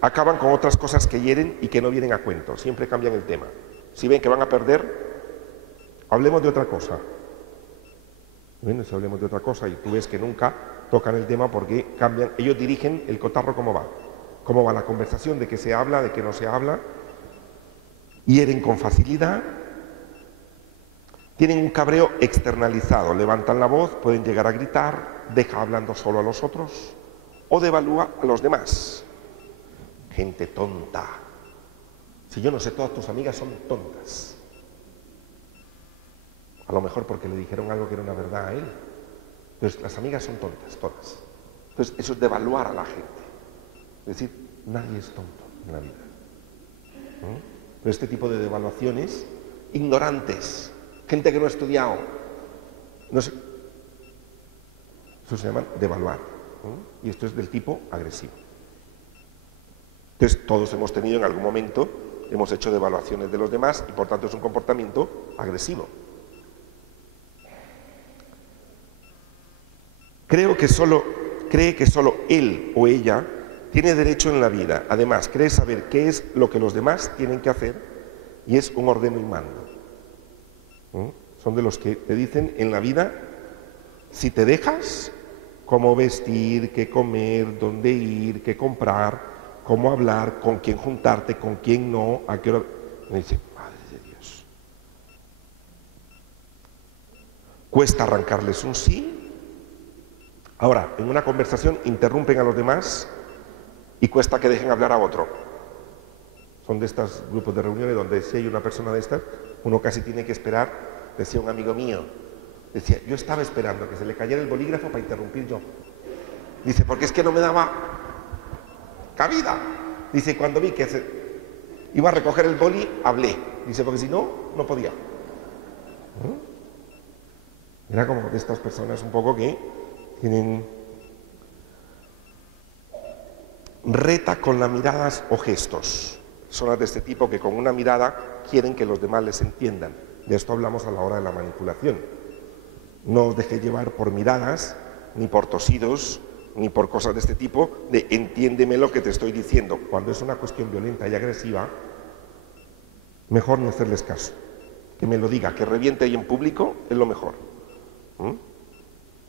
acaban con otras cosas que hieren y que no vienen a cuento. Siempre cambian el tema. Si ven que van a perder, hablemos de otra cosa. Bueno, si hablemos de otra cosa y tú ves que nunca tocan el tema porque cambian, ellos dirigen el cotarro cómo va la conversación, de qué se habla, de qué no se habla, hieren con facilidad, tienen un cabreo externalizado, levantan la voz, pueden llegar a gritar, deja hablando solo a los otros o devalúa a los demás. Gente tonta. Si yo no sé, todas tus amigas son tontas. A lo mejor porque le dijeron algo que era una verdad a él. Entonces, las amigas son tontas, todas. Entonces, eso es devaluar a la gente. Es decir, nadie es tonto en la vida. Pero este tipo de devaluaciones, ignorantes, gente que no ha estudiado, no sé, eso se llama devaluar. Y esto es del tipo agresivo. Entonces, todos hemos tenido en algún momento, hemos hecho devaluaciones de los demás y por tanto es un comportamiento agresivo. Cree que solo él o ella tiene derecho en la vida. Además, cree saber qué es lo que los demás tienen que hacer y es un ordeno y mando. Son de los que te dicen en la vida, si te dejas, cómo vestir, qué comer, dónde ir, qué comprar, cómo hablar, con quién juntarte, con quién no, a qué hora. Me dice, madre de Dios. Cuesta arrancarles un sí. Ahora, en una conversación interrumpen a los demás y cuesta que dejen hablar a otro. Son de estos grupos de reuniones donde si hay una persona de estas, uno casi tiene que esperar. Decía un amigo mío, decía, yo estaba esperando que se le cayera el bolígrafo para interrumpir yo. Dice, porque es que no me daba cabida. Dice, cuando vi que iba a recoger el boli, hablé. Dice, porque si no, no podía. Era como de estas personas un poco que tienen reta con las miradas o gestos. Personas de este tipo que con una mirada quieren que los demás les entiendan. De esto hablamos a la hora de la manipulación. No os dejéis llevar por miradas, ni por tosidos, ni por cosas de este tipo, de entiéndeme lo que te estoy diciendo. Cuando es una cuestión violenta y agresiva, mejor no hacerles caso. Que me lo diga, que reviente ahí en público, es lo mejor.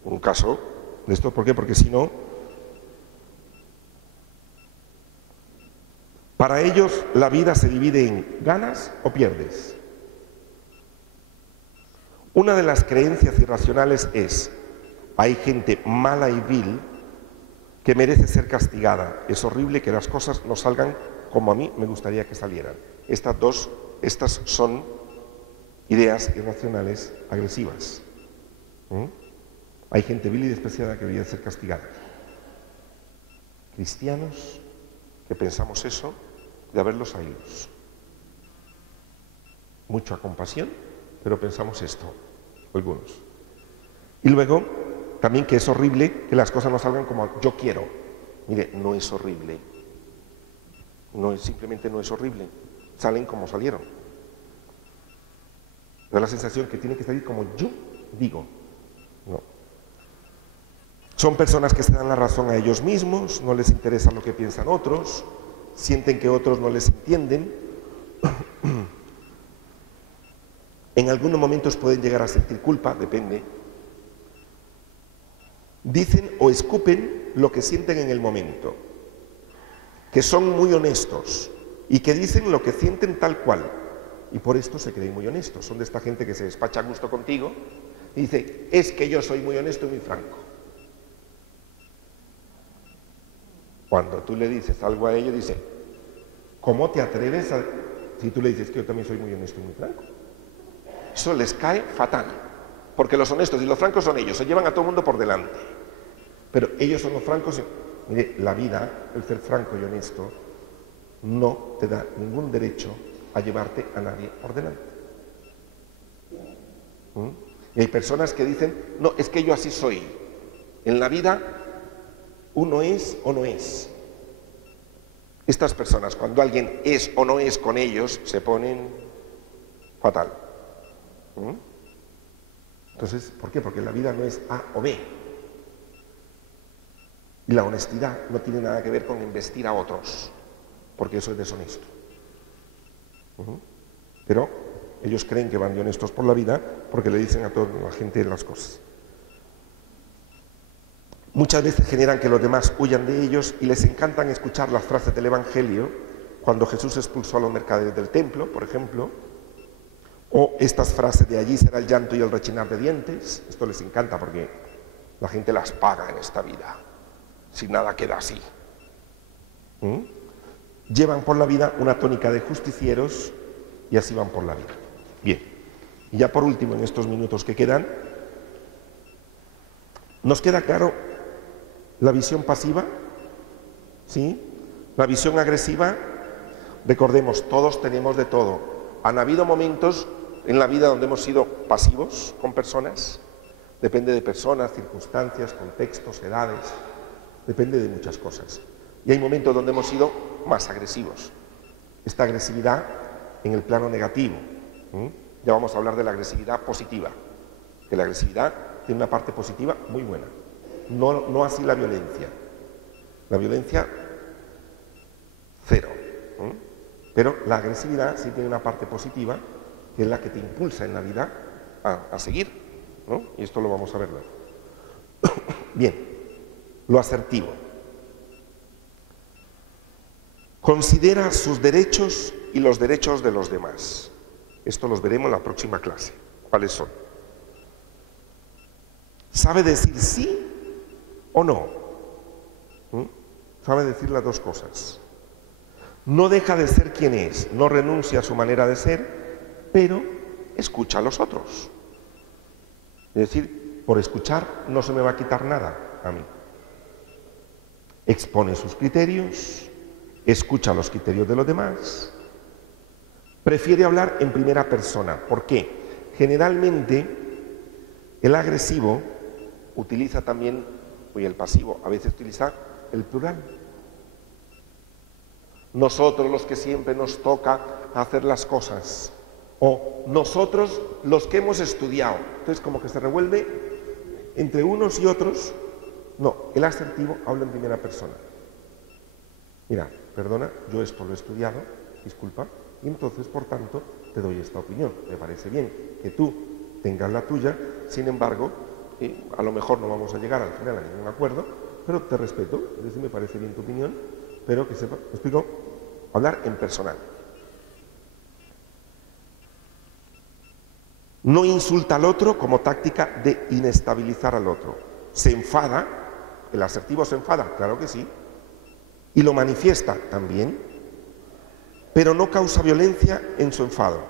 Un caso de esto, ¿por qué? Porque si no, para ellos la vida se divide en ganas o pierdes. Una de las creencias irracionales es, hay gente mala y vil que merece ser castigada. Es horrible que las cosas no salgan como a mí me gustaría que salieran. Estas son ideas irracionales agresivas. Hay gente vil y despreciada que debería ser castigada. Cristianos que pensamos eso, de haberlos haylos. Mucha compasión, pero pensamos esto, algunos. Y luego, también que es horrible que las cosas no salgan como yo quiero. Mire, no es horrible. Simplemente no es horrible. Salen como salieron. Da la sensación que tiene que salir como yo digo. No. Son personas que se dan la razón a ellos mismos, no les interesa lo que piensan otros, sienten que otros no les entienden. En algunos momentos pueden llegar a sentir culpa, depende. Dicen o escupen lo que sienten en el momento, que son muy honestos y que dicen lo que sienten tal cual. Y por esto se creen muy honestos. Son de esta gente que se despacha a gusto contigo y dice, es que yo soy muy honesto y muy franco. Cuando tú le dices algo a ellos, dice, ¿cómo te atreves a...? Si tú le dices que yo también soy muy honesto y muy franco. Eso les cae fatal, porque los honestos y los francos son ellos, se llevan a todo el mundo por delante. Pero ellos son los francos. Mire, la vida, el ser franco y honesto, no te da ningún derecho a llevarte a nadie por delante. Y hay personas que dicen, no, es que yo así soy. En la vida, uno es o no es. Estas personas, cuando alguien es o no es con ellos, se ponen fatal. Entonces, ¿por qué? Porque la vida no es A o B. Y la honestidad no tiene nada que ver con embestir a otros, porque eso es deshonesto. Pero ellos creen que van de honestos por la vida porque le dicen a toda la gente las cosas. Muchas veces generan que los demás huyan de ellos y les encantan escuchar las frases del Evangelio cuando Jesús expulsó a los mercaderes del templo, por ejemplo, o estas frases de allí será el llanto y el rechinar de dientes. Esto les encanta porque la gente las paga en esta vida, si nada queda así. Llevan por la vida una tónica de justicieros y así van por la vida. Bien, y ya por último, en estos minutos que quedan, ¿nos queda claro la visión pasiva? ¿Sí? La visión agresiva, recordemos, todos tenemos de todo. Han habido momentos en la vida donde hemos sido pasivos con personas, depende de personas, circunstancias, contextos, edades, depende de muchas cosas. Y hay momentos donde hemos sido más agresivos. Esta agresividad en el plano negativo. Ya vamos a hablar de la agresividad positiva, que la agresividad tiene una parte positiva muy buena. No así la violencia. La violencia, cero. Pero la agresividad sí tiene una parte positiva, que es la que te impulsa en la vida a seguir, ¿no? Y esto lo vamos a ver luego. Bien, lo asertivo. Considera sus derechos y los derechos de los demás. Esto los veremos en la próxima clase. ¿Cuáles son? ¿Sabe decir sí o no? Sabe decir las dos cosas. No deja de ser quien es, no renuncia a su manera de ser, pero escucha a los otros. Es decir, por escuchar no se me va a quitar nada a mí. Expone sus criterios, escucha los criterios de los demás, prefiere hablar en primera persona. ¿Por qué? Generalmente el agresivo utiliza también, y el pasivo a veces utiliza el plural. Nosotros los que siempre nos toca hacer las cosas, o nosotros los que hemos estudiado. Entonces como que se revuelve entre unos y otros. No, el asertivo habla en primera persona. Mira, perdona, yo esto lo he estudiado, disculpa, y entonces por tanto te doy esta opinión. Me parece bien que tú tengas la tuya, sin embargo, a lo mejor no vamos a llegar al final a ningún acuerdo, pero te respeto, es decir, me parece bien tu opinión, pero que sepa, ¿me explico? Hablar en personal. No insulta al otro como táctica de inestabilizar al otro. Se enfada, el asertivo se enfada, claro que sí, y lo manifiesta también, pero no causa violencia en su enfado,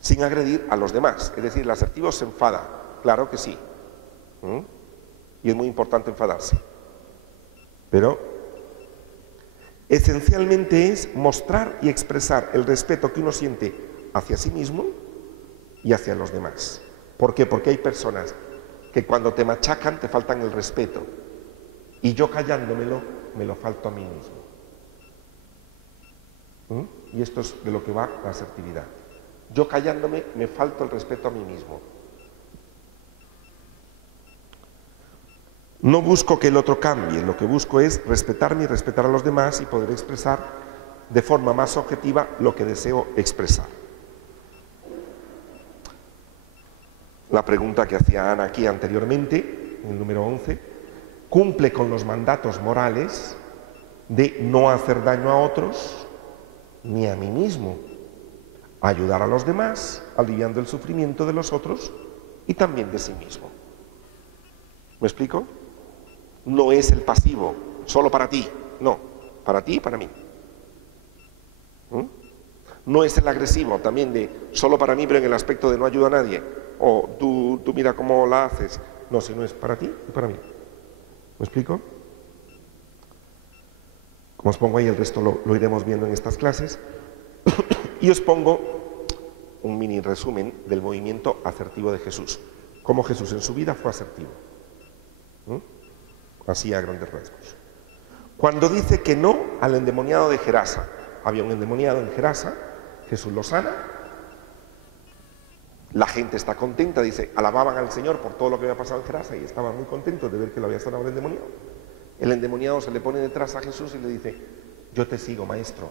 sin agredir a los demás. Es decir, el asertivo se enfada, claro que sí, y es muy importante enfadarse, pero esencialmente es mostrar y expresar el respeto que uno siente hacia sí mismo y hacia los demás. ¿Por qué? Porque hay personas que cuando te machacan te faltan el respeto, y yo callándomelo me lo falto a mí mismo. Y esto es de lo que va la asertividad. Yo callándome me falto el respeto a mí mismo. No busco que el otro cambie, lo que busco es respetarme y respetar a los demás y poder expresar de forma más objetiva lo que deseo expresar. La pregunta que hacía Ana aquí anteriormente, en el número 11, cumple con los mandatos morales de no hacer daño a otros ni a mí mismo, ayudar a los demás, aliviando el sufrimiento de los otros y también de sí mismo. ¿Me explico? No es el pasivo, solo para ti, no, para ti y para mí. No es el agresivo, también de solo para mí, pero en el aspecto de no ayuda a nadie, o tú mira cómo la haces. No, si no es para ti y para mí. ¿Me explico? Como os pongo ahí, el resto lo iremos viendo en estas clases. Y os pongo un mini resumen del movimiento asertivo de Jesús. Cómo Jesús en su vida fue asertivo. Así a grandes rasgos. Cuando dice que no al endemoniado de Gerasa, había un endemoniado en Gerasa, Jesús lo sana, la gente está contenta, dice, alababan al Señor por todo lo que había pasado en Gerasa y estaban muy contentos de ver que lo había sanado el endemoniado. El endemoniado se le pone detrás a Jesús y le dice, yo te sigo, maestro.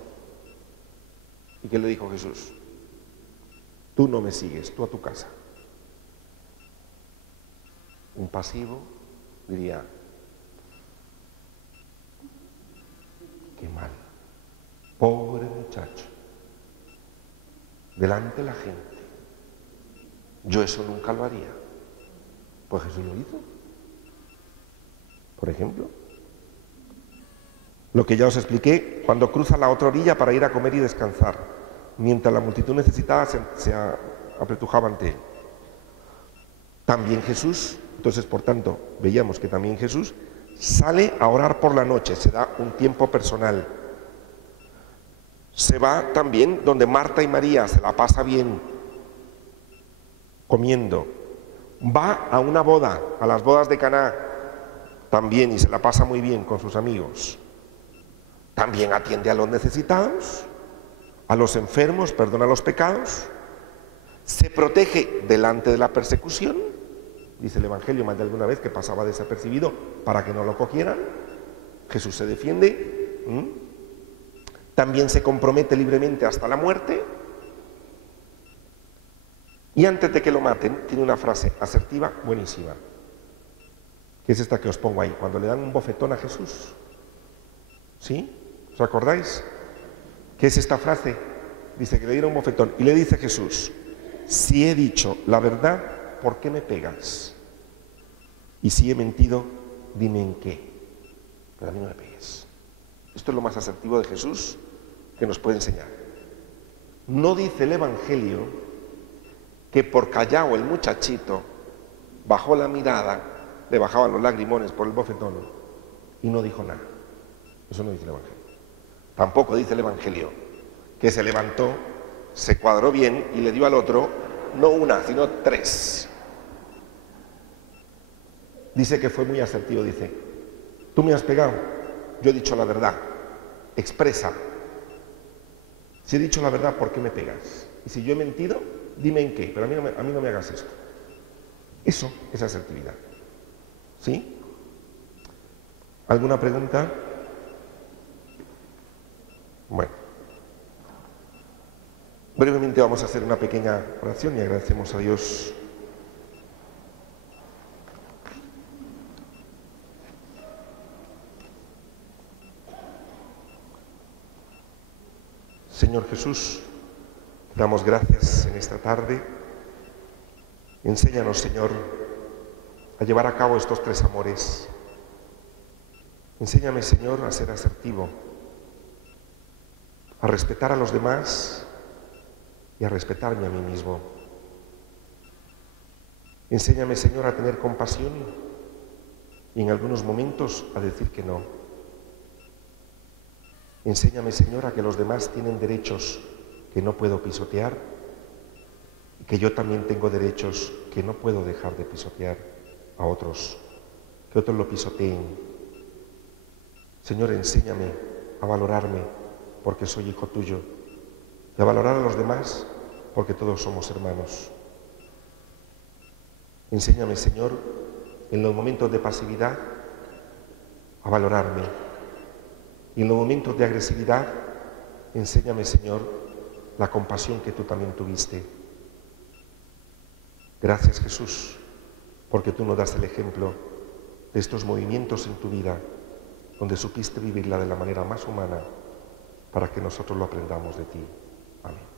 ¿Y qué le dijo Jesús? Tú no me sigues, tú a tu casa. Un pasivo diría, qué mal, pobre muchacho, delante de la gente, yo eso nunca lo haría. Pues Jesús lo hizo, por ejemplo. Lo que ya os expliqué, cuando cruza la otra orilla para ir a comer y descansar, mientras la multitud necesitada se apretujaba ante él. También Jesús, entonces por tanto, veíamos que también Jesús sale a orar por la noche, se da un tiempo personal. Se va también donde Marta y María, se la pasa bien, comiendo. Va a una boda, a las bodas de Caná, también, y se la pasa muy bien con sus amigos. También atiende a los necesitados, a los enfermos, perdona los pecados. Se protege delante de la persecución. Dice el Evangelio más de alguna vez que pasaba desapercibido para que no lo cogieran. Jesús se defiende. También se compromete libremente hasta la muerte. Y antes de que lo maten, tiene una frase asertiva buenísima, que es esta que os pongo ahí, cuando le dan un bofetón a Jesús. ¿Sí? ¿Os acordáis? ¿Qué es esta frase? Dice que le dieron un bofetón y le dice Jesús: si he dicho la verdad, ¿por qué me pegas? Y si he mentido, dime en qué. Pero a mí no me pegues. Esto es lo más asertivo de Jesús que nos puede enseñar. No dice el Evangelio que por callao el muchachito bajó la mirada, le bajaban los lagrimones por el bofetón y no dijo nada. Eso no dice el Evangelio. Tampoco dice el Evangelio que se levantó, se cuadró bien y le dio al otro no una, sino 3. Dice que fue muy asertivo, dice: tú me has pegado, yo he dicho la verdad, expresa. Si he dicho la verdad, ¿por qué me pegas? Y si yo he mentido, dime en qué, pero a mí no me hagas esto. Eso es asertividad. ¿Sí? ¿Alguna pregunta? Bueno. Brevemente vamos a hacer una pequeña oración y agradecemos a Dios. Señor Jesús, te damos gracias en esta tarde. Enséñanos, Señor, a llevar a cabo estos 3 amores. Enséñame, Señor, a ser asertivo, a respetar a los demás y a respetarme a mí mismo. Enséñame, Señor, a tener compasión y en algunos momentos a decir que no. Enséñame, Señor, a que los demás tienen derechos que no puedo pisotear y que yo también tengo derechos que no puedo dejar de pisotear a otros, que otros lo pisoteen. Señor, enséñame a valorarme porque soy hijo tuyo y a valorar a los demás porque todos somos hermanos. Enséñame, Señor, en los momentos de pasividad a valorarme. Y en los momentos de agresividad, enséñame, Señor, la compasión que tú también tuviste. Gracias, Jesús, porque tú nos das el ejemplo de estos movimientos en tu vida, donde supiste vivirla de la manera más humana, para que nosotros lo aprendamos de ti. Amén.